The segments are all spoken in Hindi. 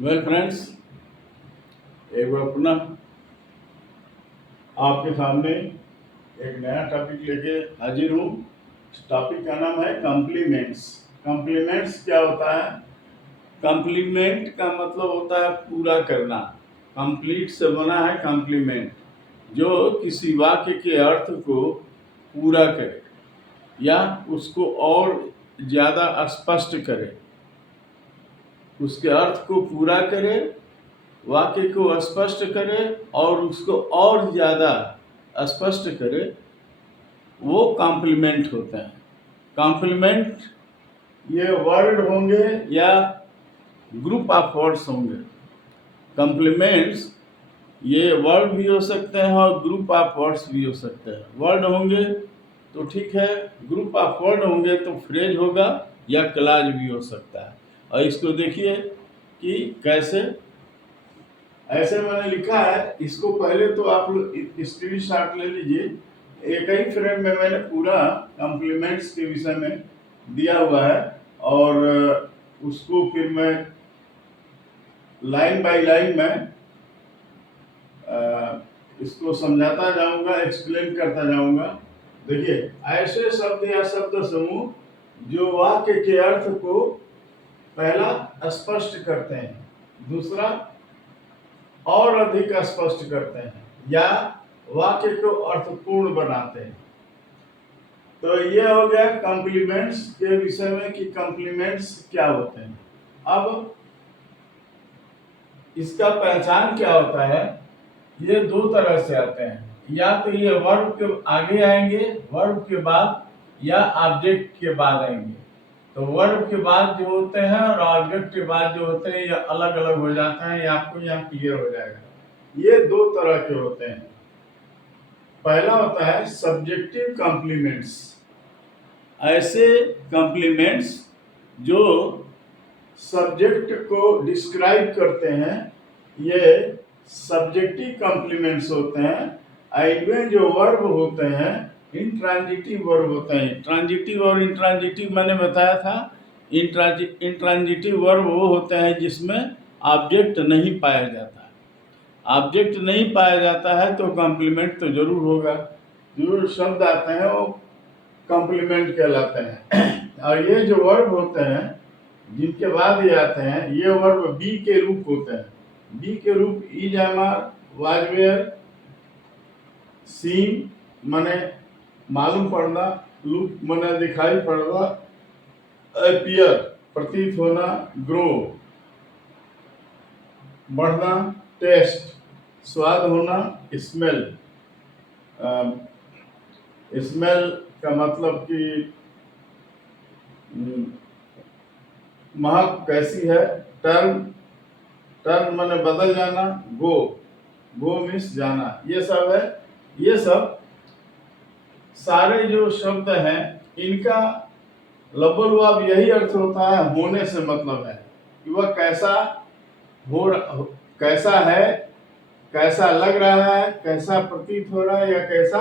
वेल फ्रेंड्स, एक बार पुनः आपके सामने एक नया टॉपिक लेके हाजिर हूँ। इस टॉपिक का नाम है कॉम्प्लीमेंट्स। कॉम्प्लीमेंट्स क्या होता है? कॉम्प्लीमेंट का मतलब होता है पूरा करना। कंप्लीट से बना है कॉम्प्लीमेंट, जो किसी वाक्य के अर्थ को पूरा करे या उसको और ज़्यादा स्पष्ट करे, उसके अर्थ को पूरा करे, वाक्य को स्पष्ट करे और उसको और ज़्यादा स्पष्ट करे, वो कॉम्प्लीमेंट होते हैं। कॉम्प्लीमेंट ये वर्ड होंगे या ग्रुप ऑफ वर्ड्स होंगे। कॉम्प्लीमेंट्स ये वर्ड भी हो सकते हैं और ग्रुप ऑफ वर्ड्स भी हो सकते हैं। वर्ड होंगे तो ठीक है, ग्रुप ऑफ वर्ड होंगे तो फ्रेज होगा या क्लाज भी हो सकता है। और इसको देखिए कि कैसे ऐसे मैंने लिखा है। इसको पहले तो आप लोग स्क्रीनशॉट ले लीजिए। एक ही फ्रेम में मैंने पूरा कॉम्प्लीमेंट्स के विषय में दिया हुआ है और उसको फिर मैं लाइन बाय लाइन में इसको समझाता जाऊंगा, एक्सप्लेन करता जाऊंगा। देखिए, ऐसे शब्द या शब्द समूह जो वाक्य के अर्थ को पहला स्पष्ट करते हैं, दूसरा और अधिक स्पष्ट करते हैं या वाक्य को अर्थपूर्ण बनाते हैं। तो ये हो गया कॉम्प्लीमेंट्स के विषय में कि कॉम्प्लीमेंट्स क्या होते हैं। अब इसका पहचान क्या होता है? ये दो तरह से आते हैं, या तो ये वर्ब के आगे आएंगे, वर्ब के बाद, या ऑब्जेक्ट के बाद आएंगे। तो वर्ब के बाद जो होते हैं और ऑब्जेक्ट के बाद जो होते हैं, ये अलग अलग हो जाते हैं। ये आपको यहाँ क्लियर हो जाएगा। ये दो तरह के होते हैं। पहला होता है सब्जेक्टिव कॉम्प्लीमेंट्स। ऐसे कॉम्प्लीमेंट्स जो सब्जेक्ट को डिस्क्राइब करते हैं, ये सब्जेक्टिव कॉम्प्लीमेंट्स होते हैं। इनमें जो वर्ब होते हैं इंट्रांजिटिव वर्ब होते हैं। ट्रांजिटिव और इंट्रांजिटिव मैंने बताया था। इंट्रांजिटिव वर्ब वो होते हैं जिसमें ऑब्जेक्ट नहीं पाया जाता। ऑब्जेक्ट नहीं पाया जाता है तो कॉम्प्लीमेंट तो जरूर होगा। जो शब्द आते हैं वो कॉम्प्लीमेंट कहलाते हैं। और ये जो वर्ब होते हैं जिनके बाद ये आते हैं, ये वर्ब बी के रूप होते हैं। बी के रूप इज, एमआर, वाज, वेयर, सीम माने मालूम पड़ना, लुक माने दिखाई पड़ना, अपीयर प्रतीत होना, ग्रो बढ़ना, टेस्ट स्वाद होना, स्मेल स्मेल का मतलब कि महक कैसी है। टर्न टर्न माने बदल जाना, गो गो मीन्स जाना। ये सब है। ये सब सारे जो शब्द हैं इनका लबोलवाब यही अर्थ होता है, होने से मतलब है कि वह कैसा कैसा है, कैसा लग रहा है, कैसा प्रतीत हो रहा है या कैसा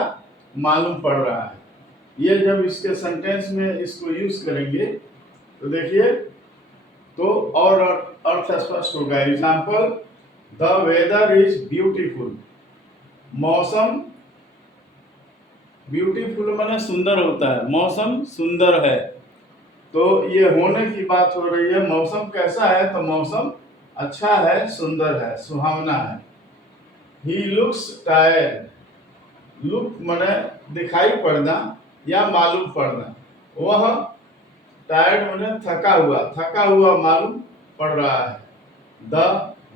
मालूम पड़ रहा है। ये जब इसके सेंटेंस में इसको यूज करेंगे तो देखिए तो और अर्थ स्पष्ट होगा। Example, the weather is beautiful. मौसम ब्यूटीफुल माने सुंदर होता है, मौसम सुंदर है। तो ये होने की बात हो रही है। मौसम कैसा है? तो मौसम अच्छा है, सुंदर है, सुहावना है। He looks tired. लुक माने दिखाई पड़ना या मालूम पड़ना। वह टायर्ड माने थका हुआ मालूम पड़ रहा है। The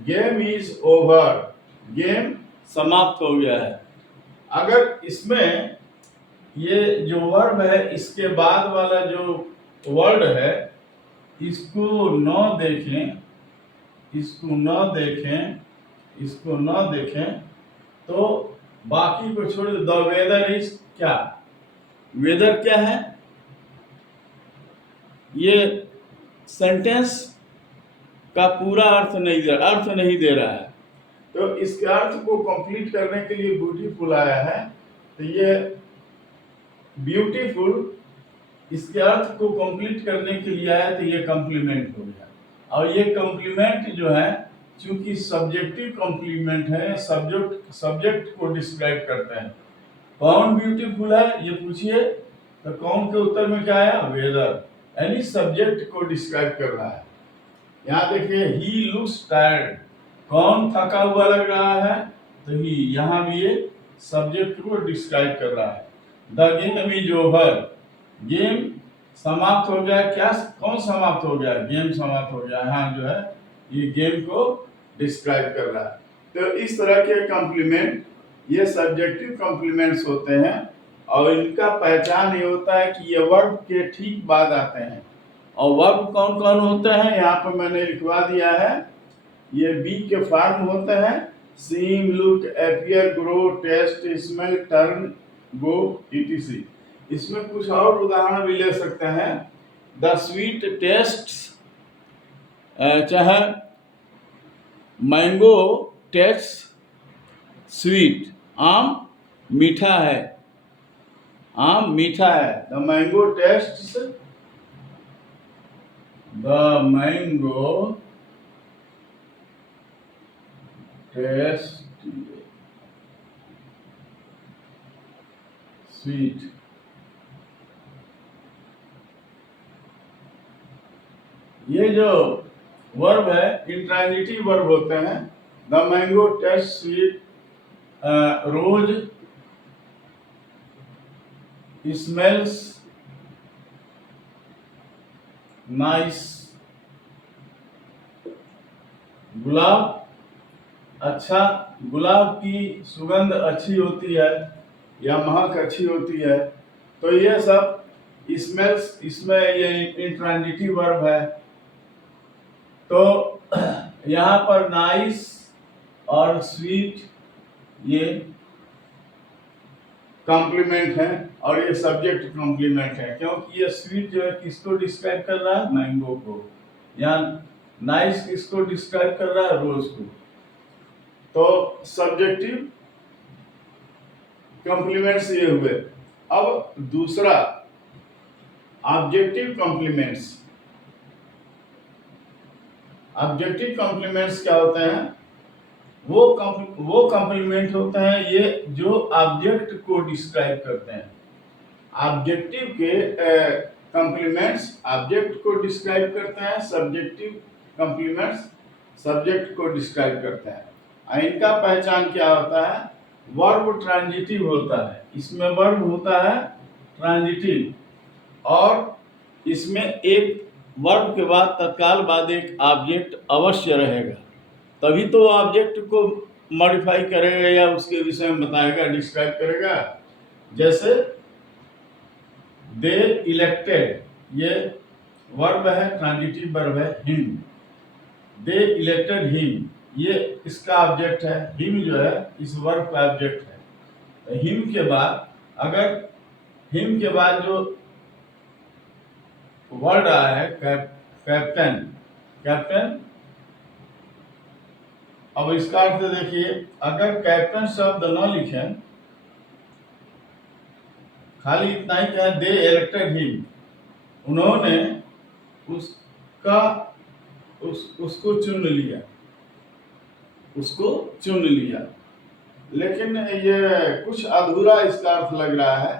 game is over. Game समाप्त हो गया है। अगर इसमें ये जो वर्ब है इसके बाद वाला जो वर्ड है इसको न देखें, इसको न देखें, इसको न देखें तो बाकी को छोड़ दो। द वेदर इज क्या? वेदर क्या है? ये सेंटेंस का पूरा अर्थ नहीं दे रहा है। तो इसके अर्थ को कंप्लीट करने के लिए ब्यूटीफुल आया है। तो ये ब्यूटीफुल इसके अर्थ को कंप्लीट करने के लिए आया, तो ये कॉम्प्लीमेंट हो गया। और ये कॉम्प्लीमेंट जो है चूंकि सब्जेक्टिव कॉम्प्लीमेंट है, सब्जेक्ट को डिस्क्राइब करते हैं। कौन ब्यूटीफुल है ये पूछिए तो कौन के उत्तर में क्या आया, वेदर, यानी सब्जेक्ट को डिस्क्राइब कर रहा है। यहाँ देखिए ही लुक्स टायर्ड, कौन थका हुआ लग रहा है, तो ही, यहाँ भी ये सब्जेक्ट को डिस्क्राइब कर रहा है। The game is over, game समाप्त हो गया, क्या कौन समाप्त हो गया, गेम समाप्त हो गया। यहाँ जो है ये गेम को डिस्क्राइब कर रहा है। तो इस तरह के कॉम्प्लीमेंट ये सब्जेक्टिव कॉम्प्लीमेंट्स होते हैं और इनका पहचान ये होता है कि ये वर्ब के ठीक बाद आते हैं। और वर्ब कौन कौन होते हैं यहाँ पर मैंने लिखवा दिया है। ये बी के फॉर्म होते हैं, seem, look, appear, grow, taste, smell, turn, go, etc। इसमें कुछ और उदाहरण भी ले सकते हैं। द स्वीट टेस्ट, चाहे मैंगो टेस्ट स्वीट, आम मीठा है, आम मीठा है। The mango taste, the mango taste sweet. ये जो वर्ब है इंट्रांजिटिव वर्ब होते हैं। The mango taste sweet, rose smells nice, गुलाब अच्छा, गुलाब की सुगंध अच्छी होती है या महक अच्छी होती है। तो ये सब स्मेल्स, इसमें ये इंट्रांजिटिव वर्ब है। तो यहाँ पर नाइस और स्वीट ये कॉम्प्लीमेंट है और ये सब्जेक्ट कॉम्प्लीमेंट है, क्योंकि ये स्वीट जो है किसको डिस्क्राइब कर रहा है, मैंगो को। यहाँ नाइस किसको डिस्क्राइब कर रहा है, रोज को। तो सब्जेक्टिव कॉम्प्लीमेंट्स ये हुए। अब दूसरा ऑब्जेक्टिव कॉम्प्लीमेंट्स। ऑब्जेक्टिव कॉम्प्लीमेंट्स क्या होते हैं, वो कॉम्प्लीमेंट होते हैं ये जो ऑब्जेक्ट को डिस्क्राइब करते हैं। ऑब्जेक्टिव के कॉम्प्लीमेंट्स ऑब्जेक्ट को डिस्क्राइब करते हैं, सब्जेक्टिव कॉम्प्लीमेंट्स सब्जेक्ट को डिस्क्राइब करते हैं। इनका पहचान क्या होता है, वर्ब ट्रांजिटिव होता है। इसमें वर्ब होता है ट्रांजिटिव और इसमें एक वर्ब के बाद तत्काल बाद एक ऑब्जेक्ट अवश्य रहेगा, तभी तो ऑब्जेक्ट को मॉडिफाई करेगा या उसके विषय में बताएगा, डिस्क्राइब करेगा। जैसे दे इलेक्टेड, ये वर्ब है, ट्रांजिटिव वर्ब है, हिम। दे इलेक्टेड हिम, ये इसका ऑब्जेक्ट है, हिम जो है इस वर्ब का ऑब्जेक्ट है। तो हिम के बाद, अगर हिम के बाद जो वर्ड आया है कैप्टन, कैप्टन, अब इसका अर्थ देखिए, अगर कैप्टन शब्द न लिखें, खाली इतना ही कहें दे इलेक्टेड हिम, उन्होंने उसको चुन लिया, उसको चुन लिया, लेकिन ये कुछ अधूरा इसका अर्थ लग रहा है।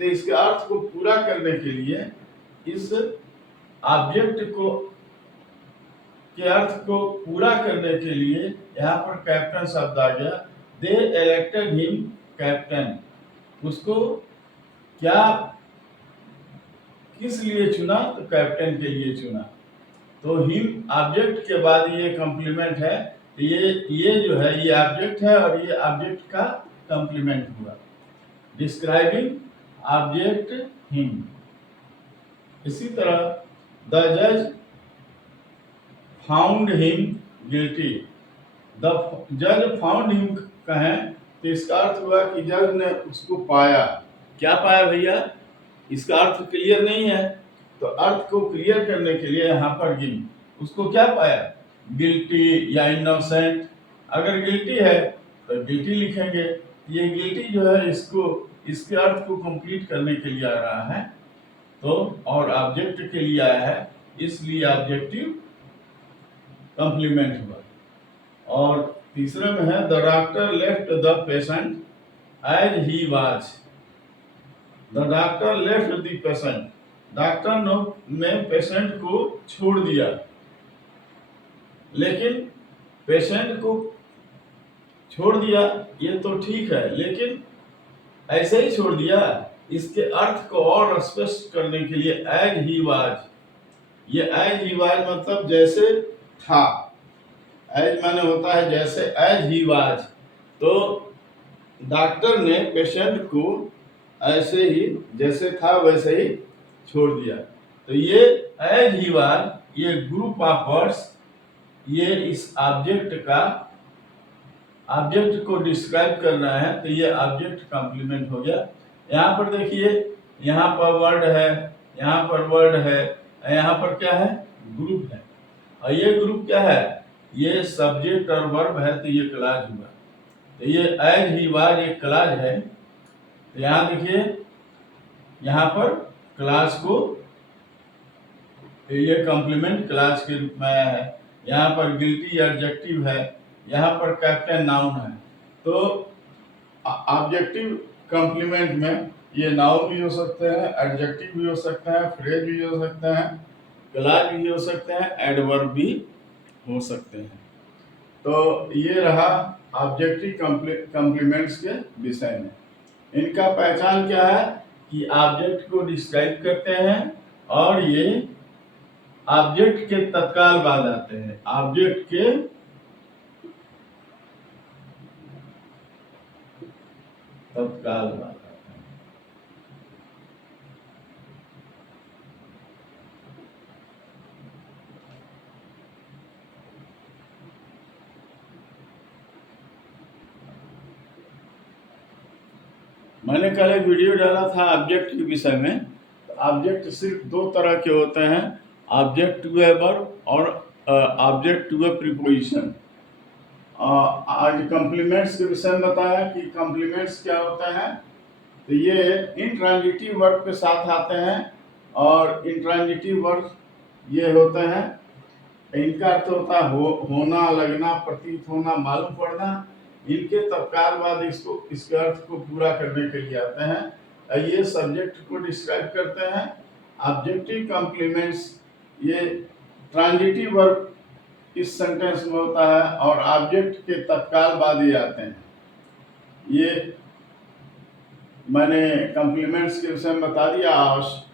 तो इसके अर्थ को पूरा करने के लिए इस ऑब्जेक्ट को के अर्थ को पूरा करने के लिए यहाँ पर कैप्टन शब्द आ गया। दे इलेक्टेड हिम कैप्टन, उसको क्या किस लिए चुना, तो कैप्टन के लिए चुना। तो हिम ऑब्जेक्ट के बाद ये कॉम्प्लीमेंट है। तो ये जो है ये ऑब्जेक्ट है और ये ऑब्जेक्ट का कॉम्प्लीमेंट हुआ, डिस्क्राइबिंग ऑब्जेक्ट हिम। इसी तरह द जज फाउंड हिम गिल्टी, द जज फाउंड हिम कहें तो इसका अर्थ हुआ कि जज ने उसको पाया। क्या पाया भैया, इसका अर्थ क्लियर नहीं है, तो अर्थ को क्लियर करने के लिए यहाँ पर गिन, उसको क्या पाया, गिल्टी या इनोसेंट। अगर गिल्टी है तो गिल्टी लिखेंगे। ये गिल्टी जो है इसको इसके अर्थ को कंप्लीट करने के लिए आ रहा है, तो और ऑब्जेक्ट के लिए आया है, इसलिए ऑब्जेक्टिव कॉम्प्लीमेंट हुआ। और तीसरे में है the doctor left the patient as he was. The doctor left the patient, doctor ने पेशेंट को छोड़ दिया, लेकिन पेशेंट को छोड़ दिया ये तो ठीक है, लेकिन ऐसे ही छोड़ दिया। इसके अर्थ को और स्पष्ट करने के लिए एज ही वाज, ये एज ही वाज मतलब जैसे था। एज माने होता है जैसे, एज ही वाज, तो डॉक्टर ने पेशेंट को ऐसे ही जैसे था वैसे ही छोड़ दिया। तो ये एज ही वाज, ये ग्रुप ऑफ वर्ड्स, ये इस ऑब्जेक्ट को डिस्क्राइब करना है, तो ये ऑब्जेक्ट कॉम्प्लीमेंट हो गया। यहाँ पर देखिए, यहाँ पर वर्ड है, यहाँ पर वर्ड है, यहाँ पर क्या है, ग्रुप है। और ये ग्रुप क्या है, ये सब्जेक्ट और वर्ब है, तो ये क्लॉज हुआ। तो ये एज ही वाज एक क्लॉज है। तो यहाँ देखिए, यहाँ पर क्लॉज को, ये कॉम्प्लीमेंट क्लॉज के रूप में आया है। यहाँ पर गिल्टी एडजेक्टिव है, यहाँ पर कैप्टन नाउन है। तो ऑब्जेक्टिव कॉम्प्लीमेंट में ये नाउन भी हो सकते हैं, एडजेक्टिव भी हो सकते हैं, फ्रेज भी हो सकते हैं, क्लॉज भी हो सकते हैं, एडवर्ब भी हो सकते हैं। तो ये रहा ऑब्जेक्टिव कॉम्प्लीमेंट्स के विषय में। इनका पहचान क्या है कि ऑब्जेक्ट को डिस्क्राइब करते हैं और ये ऑब्जेक्ट के तत्काल बाद आते हैं, ऑब्जेक्ट के तत्काल बाद आते हैं। मैंने कल एक वीडियो डाला था ऑब्जेक्ट के विषय में। ऑब्जेक्ट सिर्फ दो तरह के होते हैं, ऑब्जेक्ट टू ए वर्ब और ऑब्जेक्ट टू ए प्रीपोजिशन। आज कॉम्प्लीमेंट्स के विषय में बताया कि कॉम्प्लीमेंट्स क्या होता है। तो ये इंट्रांजिटिव वर्ब के साथ आते हैं, और इंट्रांजिटिव वर्ब ये होते हैं, इनका अर्थ होता है होना, लगना, प्रतीत होना, मालूम पड़ना। इनके तत्काल बाद इसके अर्थ को पूरा करने के लिए आते हैं। ये सब्जेक्ट को डिस्क्राइब करते हैं। ऑब्जेक्टिव कॉम्प्लीमेंट्स ये ट्रांजिटिव वर्ब इस सेंटेंस में होता है, और ऑब्जेक्ट के तत्काल बाद ही आते हैं। ये मैंने कॉम्प्लीमेंट्स के विषय में बता दिया।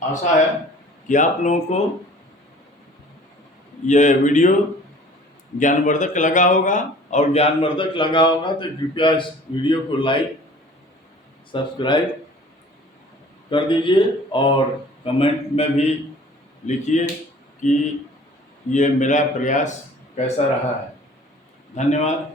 आशा है कि आप लोगों को ये वीडियो ज्ञानवर्धक लगा होगा, और ज्ञानवर्धक लगा होगा तो कृपया इस वीडियो को लाइक, सब्सक्राइब कर दीजिए, और कमेंट में भी लिखिए कि ये मेरा प्रयास कैसा रहा है। धन्यवाद।